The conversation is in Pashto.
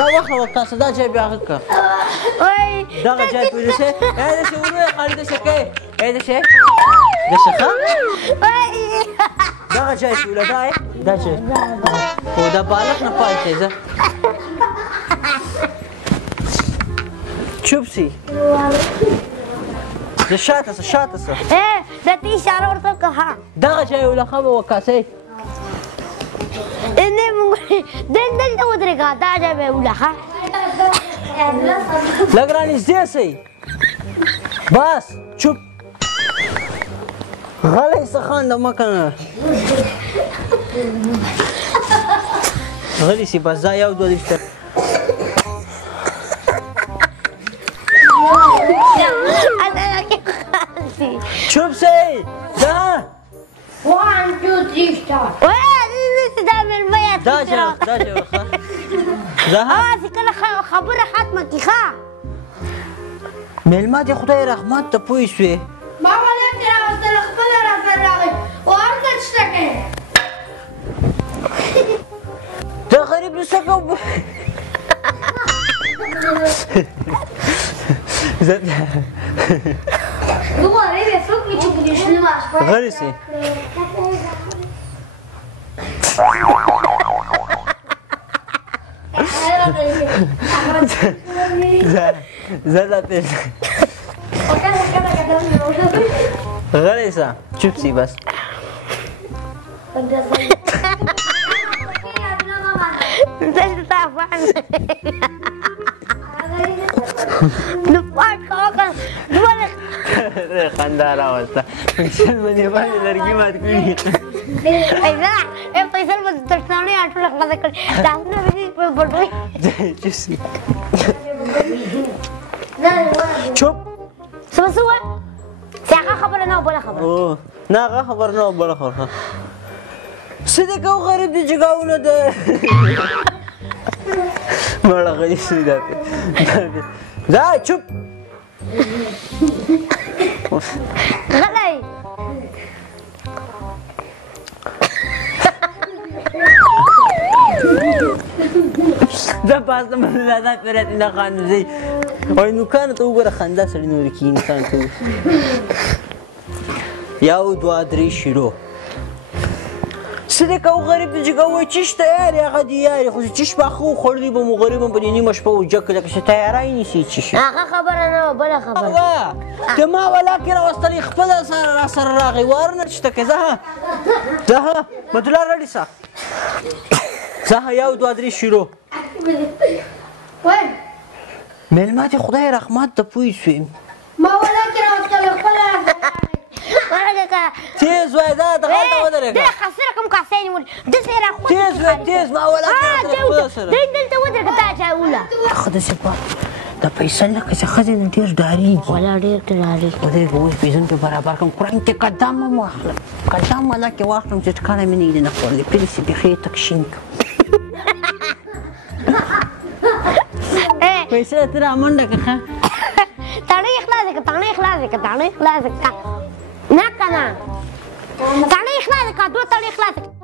دا واخله تاسو دا چای بیا هغه کړه دغه چای پیلسه داسې ورو یې خالي داسې کوې داسې داسې ښه دغه چای پیوله دا چای خو دا بالښت نه پاتې زه چوپ سي زه شاته سه د ته اشاره ورته وکړه ها دغه چای ولخه به وکاسئ دلته ودرېږه دا چای به ولخه لږ رانږدې سئ بس چوپ غلی څه خانده مه کنه غلی سي بس دا یو دوه دېرش چوپ سئ دا 1 2 3 start دا مېلمه یاد دا چای وخه زه هغسې کله خبره ختمه کړي ښه مېلمه دې خدای رحمت ته پوه شوې ما ولې چې راوستله خپله راسره راغی او هر څه شته کوي دا غریب نو څه کوم غلی سي زه دا پیل غلی سه چوپ سي بس خندا راوسته فیصل باندې لرګي مات کړي فیصل به تشنانۍ ټوله خلاصه کړي لاسونه به دې په بډوي چوپ څه به څه ووایه چې هغه خبره نه وه بله خبره نه هغه خبره نه وه بله خبره څه دې کوو غریب دې جګاونه ده مړه غلی سوي دا ځه چوپ غلی زه پاسته مزادا پرېت نه خاندې وای نوکانو ته وګوره خندا سړي نورې کښي انسان ته یو دوه درې شروع څه دې کوو غریب دې جګه وایي چیش تیار یې هغه دې یار یې خو چې چیش پاخه وخوړلي به مو غریب هم په دې نیمه شپه وجک لکه چې تیاری نیسي چیشي هغه خبره نه وه بله خبره ته ما ولا کې راوستلې خپله را سره راغی وار نه شته که زه مدولا رډي سه زه یو دوه درې شروع مېلمه دې خدای رحمت ته پوه شوې ما ولا کې راوستلې خپله تیز وای دا دغه ته ودرېږه ډېره خسره کوم کاسې نیول داسې راخوت تیز ما ولا کې سره دلته ودرېږه دا چای وله ښه داسې د فیصل لکه چې ښځې نه ډېر ډارېږي ولا ډېر ډارېږي ودرېږه اوس پیزن پې برابر کړم قرآن کې قدم هم واخلم قدم والا کې واخلم چې ټکانه مې نږدې نه خوړلی پرېسې بیخي یې تک شین کړم فیصله ته رامنډه که ښه تڼۍ خلاصې که نه که نه تڼۍ خلاصې که دوه تڼۍ خلاصې که